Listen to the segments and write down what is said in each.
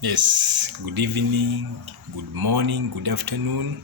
Yes, good evening, good morning, good afternoon,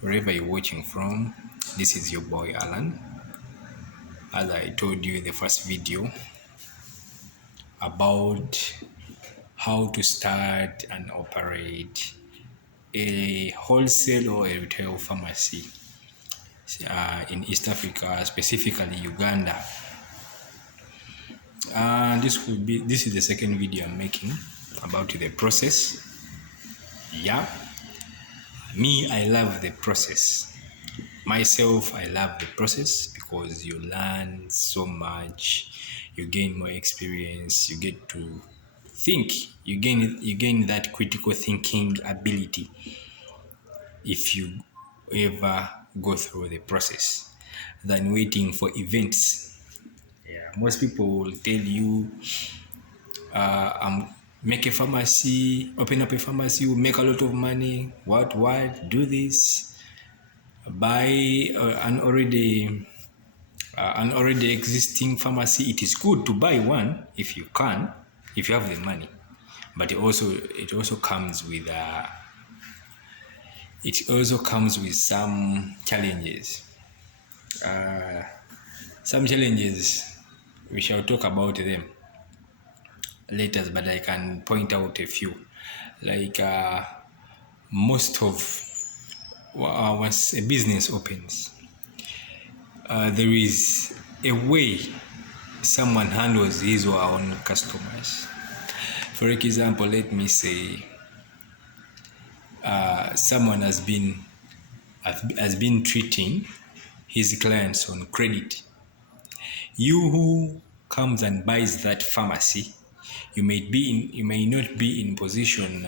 wherever you're watching from. This is your boy Alan. As I told you in the first video about how to start and operate a wholesale or a retail pharmacy in East Africa, specifically Uganda. This is the second video I'm making about the process. Yeah, me, I love the process. Myself, I love the process because you learn so much, you gain more experience, you get to think, you gain that critical thinking ability if you ever go through the process than waiting for events. Yeah, most people will tell you, make a pharmacy, open up a pharmacy, you make a lot of money, what, do this, buy an already existing pharmacy. It is good to buy one if you can, if you have the money, but it also comes with some challenges. Some challenges, we shall talk about them later, but I can point out a few. Like most of once a business opens, there is a way someone handles his or her own customers. For example, let me say someone has been treating his clients on credit. You who comes and buys that pharmacy, you may not be in position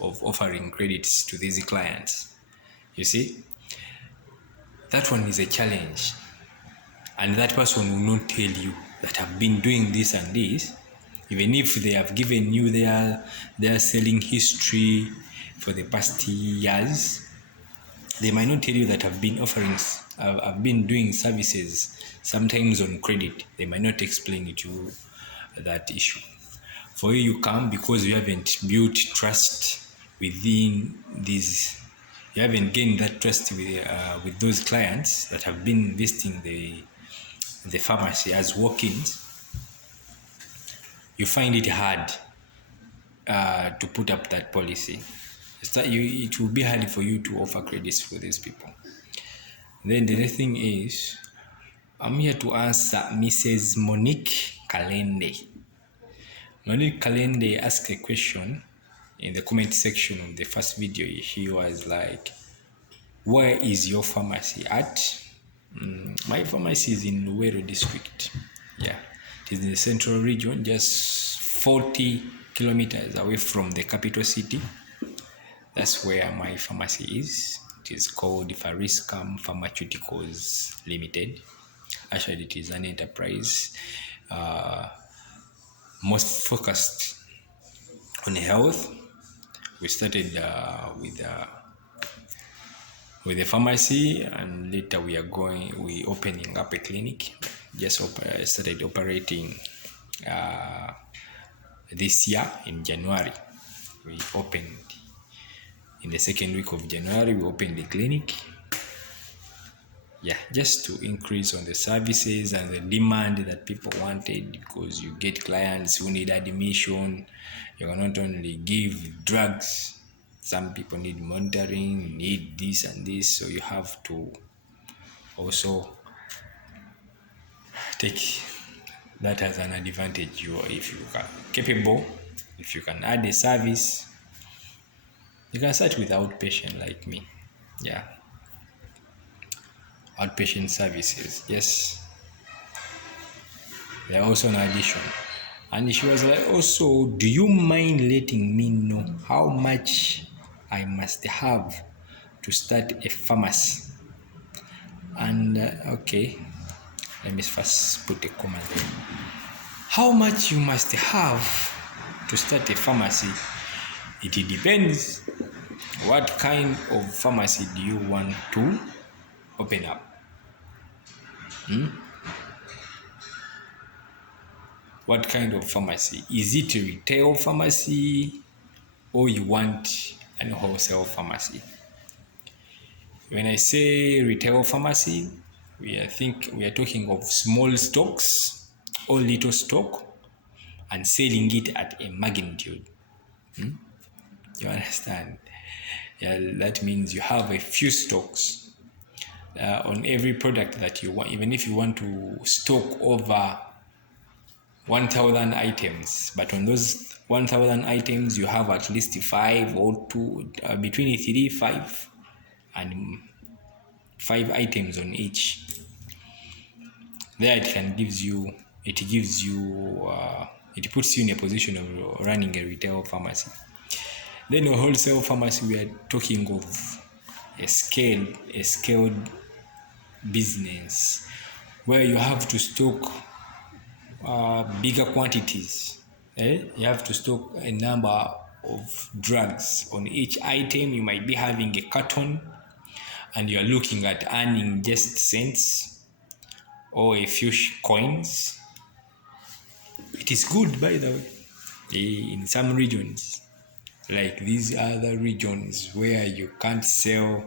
of offering credits to these clients. You see, that one is a challenge, and that person will not tell you that I've been doing this and this, even if they have given you their selling history for the past years. They might not tell you that I've been doing services sometimes on credit. They might not explain to you that issue. For you come because you haven't built trust within these. You haven't gained that trust with those clients that have been visiting the pharmacy as walk-ins. You find it hard to put up that policy. It will be hard for you to offer credits for these people. Then the next thing is, I'm here to answer Mrs. Monique Kalende. Monique Kalende asked a question in the comment section of the first video. She was like, where is your pharmacy at? My pharmacy is in Luwero district. Yeah, it is in the central region, just 40 kilometers away from the capital city. That's where my pharmacy is. It is called Fariscam Pharmaceuticals Limited. Actually, it is an enterprise most focused on health. We started with a pharmacy, and later we opening up a clinic. Started operating this year in January. We opened in the second week of January. We opened the clinic. Yeah, just to increase on the services and the demand that people wanted, because you get clients who need admission. You cannot only give drugs. Some people need monitoring, need this and this, so you have to also take that as an advantage. If you are capable, if you can add a service, you can start with outpatient like me. Yeah, outpatient services. Yes, they're also an addition. And she was like, also, do you mind letting me know how much I must have to start a pharmacy? And okay, let me first put a comma there. How much you must have to start a pharmacy? It depends. What kind of pharmacy do you want to open up? What kind of pharmacy? Is it a retail pharmacy? or you want an wholesale pharmacy. When I say retail pharmacy, we are talking of small stocks or little stock and selling it at a magnitude. You understand? Yeah, that means you have a few stocks on every product that you want. Even if you want to stock over 1,000 items, but on those 1,000 items, you have at least 5 or 2, between 3, 5, and 5 items on each. There it puts you in a position of running a retail pharmacy. Then a wholesale pharmacy, we are talking of a scaled business where you have to stock bigger quantities. You have to stock a number of drugs on each item. You might be having a carton and you are looking at earning just cents or a few coins. It is good, by the way, in some regions, like these other regions where you can't sell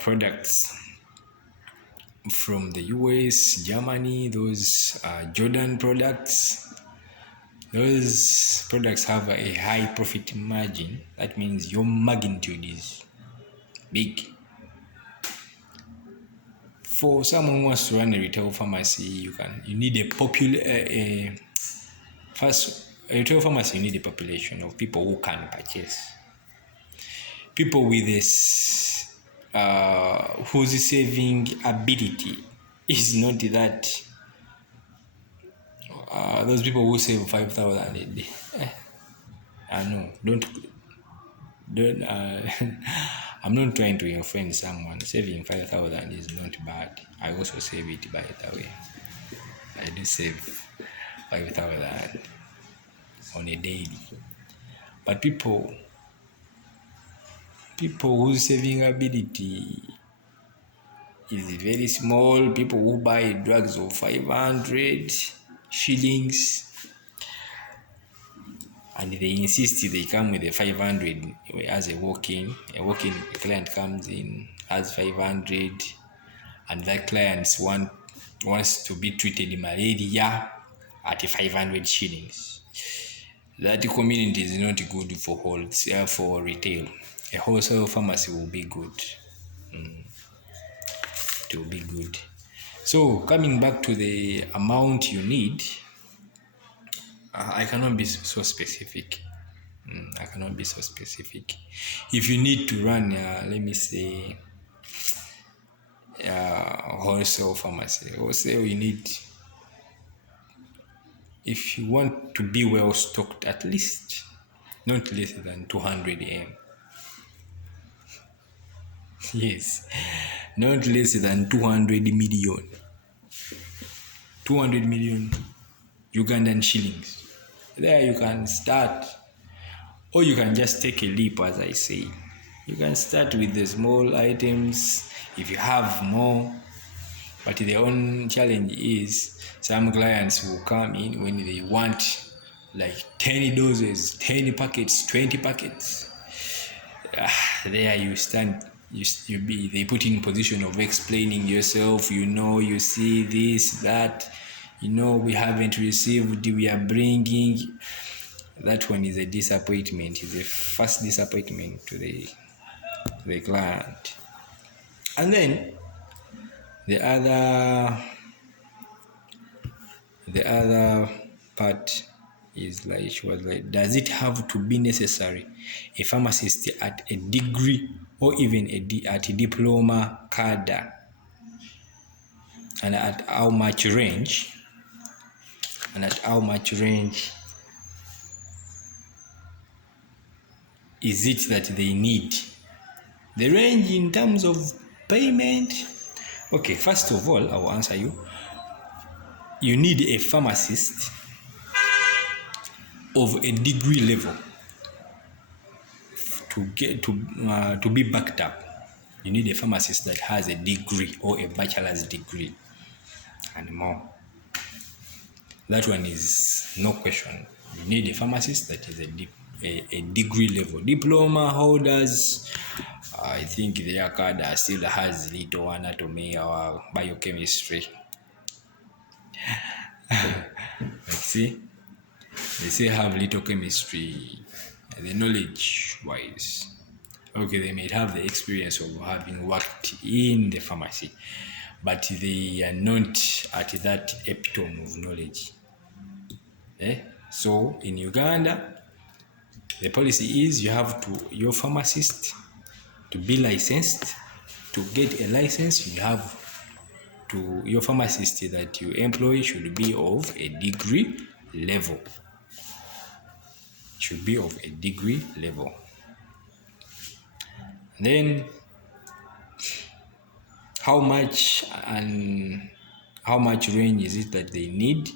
products from the US, Germany, those Jordan products. Those products have a high profit margin. That means your magnitude is big. For someone who wants to run a retail pharmacy, you need a retail pharmacy, you need a population of people who can purchase. People with this whose saving ability is not that those people who save 5,000 a day. No, don't. I'm not trying to offend someone. Saving 5,000 is not bad. I also save it, by the way. I do save 5,000 on a daily. But people whose saving ability is very small, people who buy drugs of 500 shillings, and they insist they come with a 500 as a walk-in. A client comes in, has 500, and that client wants to be treated malaria at 500 shillings. That community is not good for retail. A wholesale pharmacy will be good. It will be good. So coming back to the amount you need, I cannot be so specific. If you need to run, let me say, wholesale pharmacy, you need, if you want to be well stocked, at least not less than 200 m. Yes, not less than 200 million. 200 million Ugandan shillings. There you can start, or you can just take a leap, as I say. You can start with the small items if you have more. But the only challenge is some clients will come in when they want like 10 doses, 10 packets, 20 packets. There you stand. They put in position of explaining yourself. You see this, that. We haven't received. We are bringing. That one is a disappointment. It's the first disappointment to the client. And then the other part is like, does it have to be necessary a pharmacist at a degree or even at a diploma cadre, and at how much range is it that they need? The range in terms of payment. Okay, first of all, I will answer you. You need a pharmacist of a degree level to be backed up. You need a pharmacist that has a degree or a bachelor's degree and more. That one is no question. You need a pharmacist that is a degree level. Diploma holders, I think their card still has little anatomy or biochemistry. Like see, they still have little chemistry, the knowledge wise. Okay, they may have the experience of having worked in the pharmacy, but they are not at that epitome of knowledge. So in Uganda, the policy is your pharmacist to be licensed. To get a license, your pharmacist that you employ should be of a degree level. Should be of a degree level. Then how much range is it that they need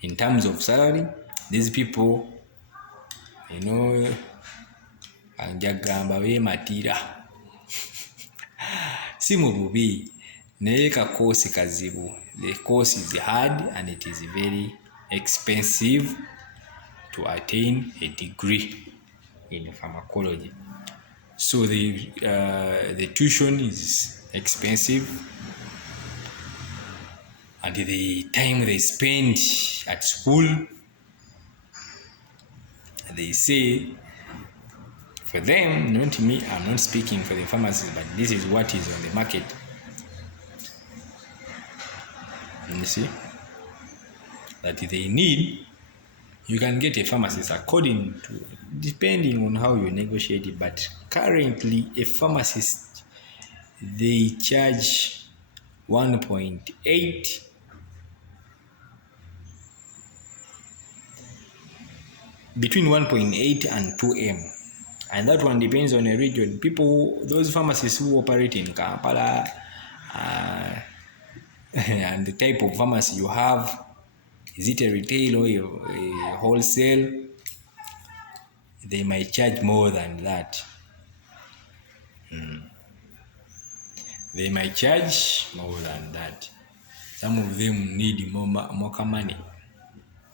in terms of salary? These people, anjagamba beematira si mu bubi naye kakoosi kazibu. The course is hard and it is very expensive to attain a degree in pharmacology. So the tuition is expensive, and the time they spend at school, they say, for them, not me, I'm not speaking for the pharmacists, but this is what is on the market. You see, that they need, you can get a pharmacist depending on how you negotiate it, but currently a pharmacist, they charge 1.8 between 1.8 and 2M, and that one depends on a region. Those pharmacists who operate in Kampala and the type of pharmacy you have, is it a retail or a wholesale? They might charge more than that. They might charge more than that. Some of them need more money.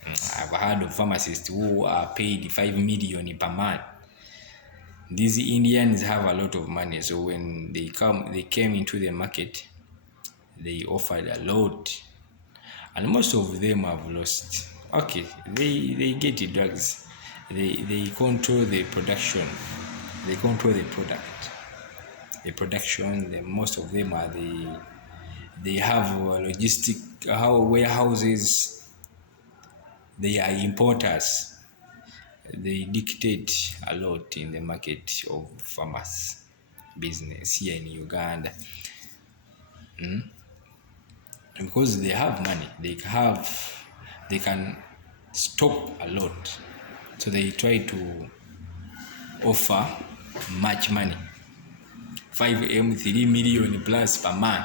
I've heard of pharmacists who are paid 5 million per month. These Indians have a lot of money, so when they came into the market, they offered a lot, and most of them have lost. Okay, they get the drugs, they control the production, they control the product, the production. Most of them are they have warehouses. They are importers. They dictate a lot in the market of pharmacy business here in Uganda. Because they have money, they can stock a lot, so they try to offer much money, 5M, 3 million plus per month.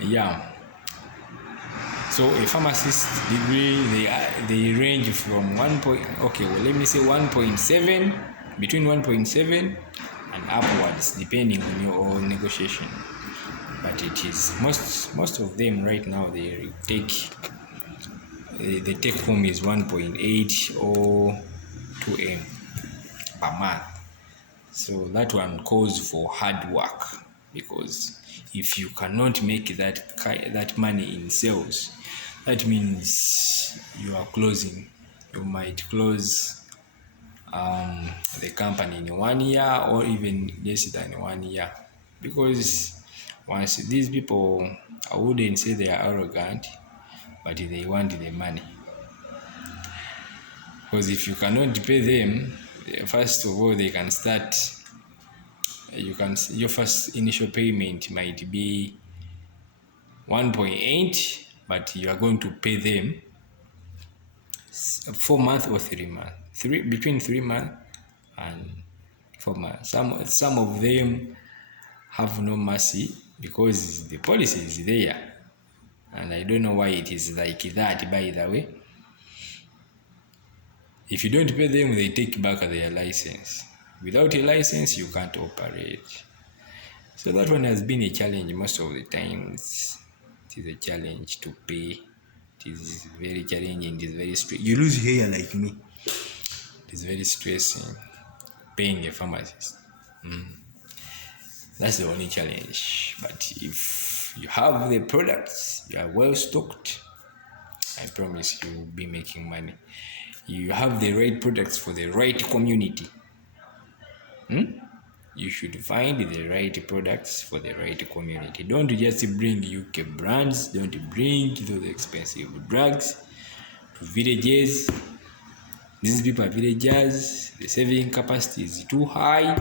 Yeah. So a pharmacist degree, they range from 1.7, between 1.7 and upwards, depending on your own negotiation. But it is most of them right now, the take home is 1.8 or 2M per month. So that one calls for hard work, because if you cannot make that money in sales, that means you are closing. You might close the company in 1 year or even less than 1 year, because once these people, I wouldn't say they are arrogant, but they want the money. Because if you cannot pay them, first of all, they can start. Your first initial payment might be 1.8, but you are going to pay them 4 months or 3 months, between 3 months and 4 months. Some of them have no mercy, because the policy is there, and I don't know why it is like that. By the way, if you don't pay them, they take back their license. Without a license, you can't operate. So that one has been a challenge most of the times. It is a challenge to pay It is very challenging. It is very stressing. You lose hair like me. It is very stressing paying a pharmacist. That's the only challenge. But if you have the products, you are well stocked, I promise you will be making money. You have the right products for the right community. You should find the right products for the right community. Don't just bring UK brands. Don't bring those expensive drugs to villages. These people are villagers. The saving capacity is too high.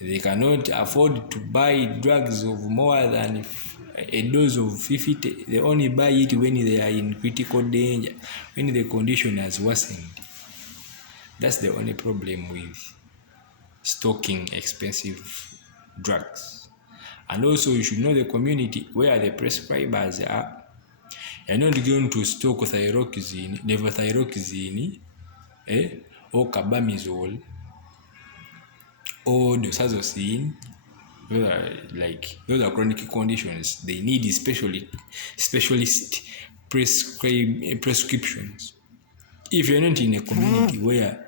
They cannot afford to buy drugs of more than a dose of 50. They only buy it when they are in critical danger, when the condition has worsened. That's the only problem with stocking expensive drugs. And also you should know the community where the prescribers are. You're not going to stock thyroxine, levothyroxine, or carbamazole, or dosazocine. Those are chronic conditions. They need specialist prescriptions. If you're not in a community where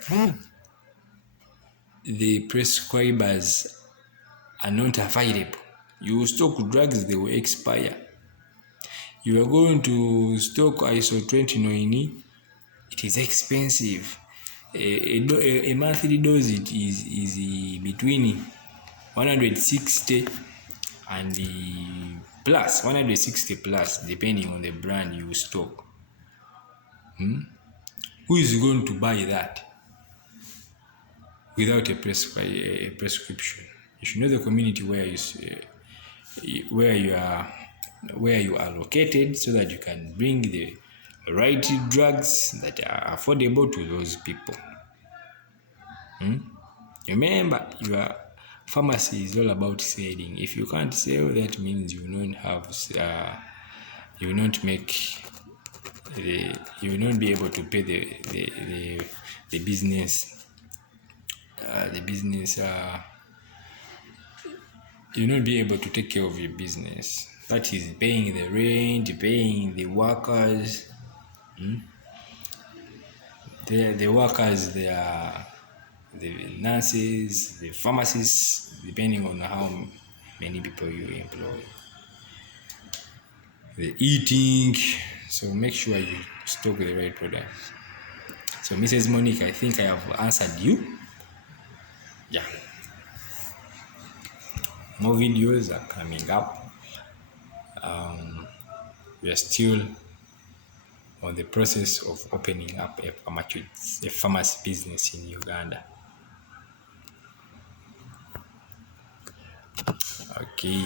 the prescribers are not available, you stock drugs, they will expire. You are going to stock isotretinoin, it is expensive. A monthly dose is between 160 and plus 160 plus, depending on the brand you stock. Who is going to buy that without a prescription? You should know the community where you are located, so that you can bring the right drugs that are affordable to those people. Remember, your pharmacy is all about selling. If you can't sell, that means you will not be able to pay the business. You will not be able to take care of your business. That is paying the rent, paying the workers. The workers, they are the nurses, the pharmacists, depending on how many people you employ. The eating. So make sure you stock the right products. So Mrs. Monique, I think I have answered you. Yeah. More videos are coming up. We are still on the process of opening up a pharmacy business in Uganda. Okay.